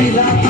Bila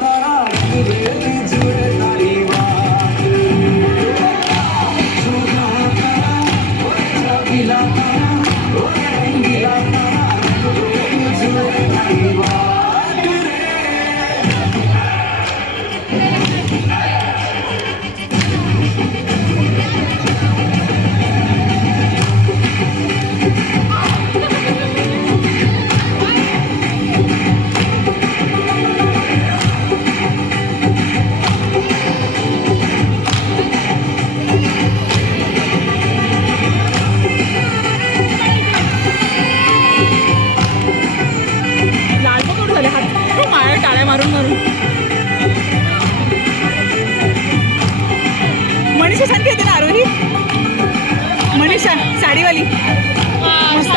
आरोही? मनीषा साडीवाली. मस्त